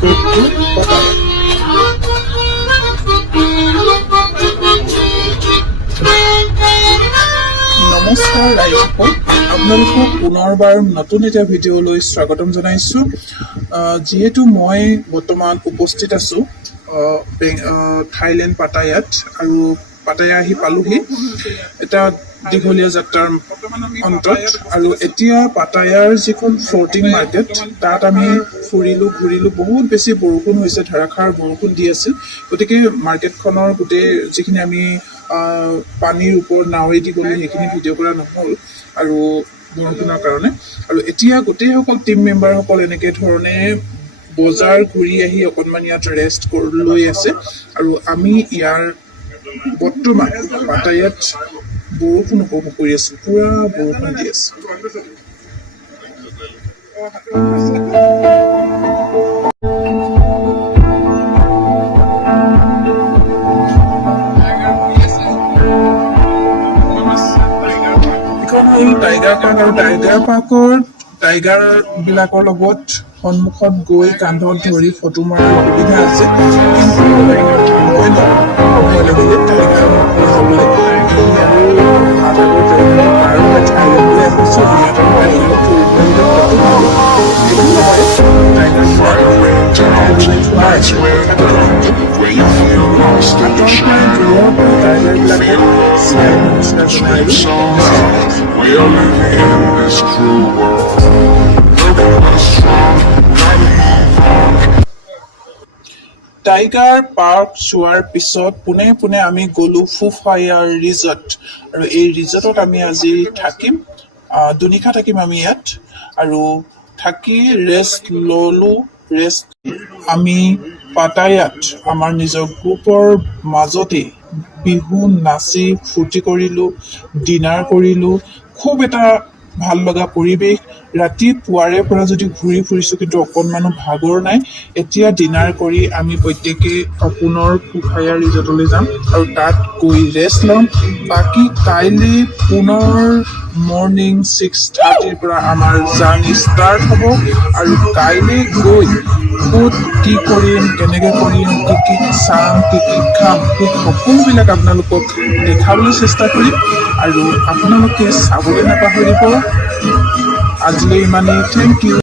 নমস্কাৰ ৰাইজসকল, আপোনালোকক পুনৰবাৰ নতুন এটা ভিডিঅ'লৈ স্বাগতম জনাইছোঁ। যিহেতু মই বৰ্তমান উপস্থিত আছোঁ থাইলেণ্ড পাটায়াত, আৰু পাটায়া আহি পালোহি এটা দীঘলীয়া যাত্ৰাৰ অন্তত। আৰু এতিয়া পাটায়াৰ যিখন ফ্লটিং মাৰ্কেট, তাত আমি ঘূৰিলোঁ। বহুত বেছি বৰষুণ হৈছে, ধাৰাসাৰ বৰষুণ দি আছিল, গতিকে মাৰ্কেটখনৰ গোটেই যিখিনি আমি পানীৰ ওপৰত নাৱেদি গ'লোঁ সেইখিনি ভিডিঅ' কৰা নহ'ল আৰু বৰষুণৰ কাৰণে। আৰু এতিয়া গোটেইসকল টিম মেম্বাৰসকল এনেকৈ ধৰণে বজাৰ ঘূৰি আহি অকণমান ইয়াত ৰেষ্ট লৈ আছে। আৰু আমি ইয়াৰ বৰ্তমান পাটায়াত বৰষুণ উপভোগ কৰি আছোঁ, পুৰা বৰষুণ দি আছে। এইখন হ'ল টাইগাৰ পাৰ্ক, আৰু টাইগাৰ বিলাকৰ লগত সন্মুখত গৈ কান্ধত ধৰি ফটো মৰাৰ সুবিধা আছে, কিন্তু টাইগাৰ পাৰ্ক চোৱাৰ পিছত পোনে আমি গ'লো ফুফায়াৰ ৰিজৰ্ট, আৰু এই ৰিজৰ্টত আমি আজি থাকিম, 2 নিশা থাকিম আমি ইয়াত। আৰু থাকি ৰেষ্ট ল'লোঁ। আমি পাটায়াত আমাৰ নিজৰ গ্ৰুপৰ মাজতে বিহু নাচি ফূৰ্তি কৰিলোঁ, ডিনাৰ কৰিলোঁ। খুব এটা ভাল লগা পৰিৱেশ। ৰাতিপুৱাৰে পৰা যদি ঘূৰি ফুৰিছোঁ, কিন্তু অকণমানো ভাগৰ নাই। এতিয়া ডিনাৰ কৰি আমি প্ৰত্যেকে পুনৰ ফুফায়াৰ ৰিজৰ্টলৈ যাম আৰু তাত গৈ ৰেষ্ট ল'ম। বাকী কাইলৈ পুনৰ মৰ্ণিং 6:30 পৰা আমাৰ জাৰ্ণি ষ্টাৰ্ট হ'ব। আৰু কাইলৈ গৈ ক'ত কি কৰিম, কেনেকৈ কৰিম, কি চাম, কি খাম, সেই সকলোবিলাক আপোনালোকক দেখাবলৈ চেষ্টা কৰিম। আৰু আপোনালোকে চাবলৈ নাপাহৰিব। আজিলৈ ইমানেই, থেংক ইউ।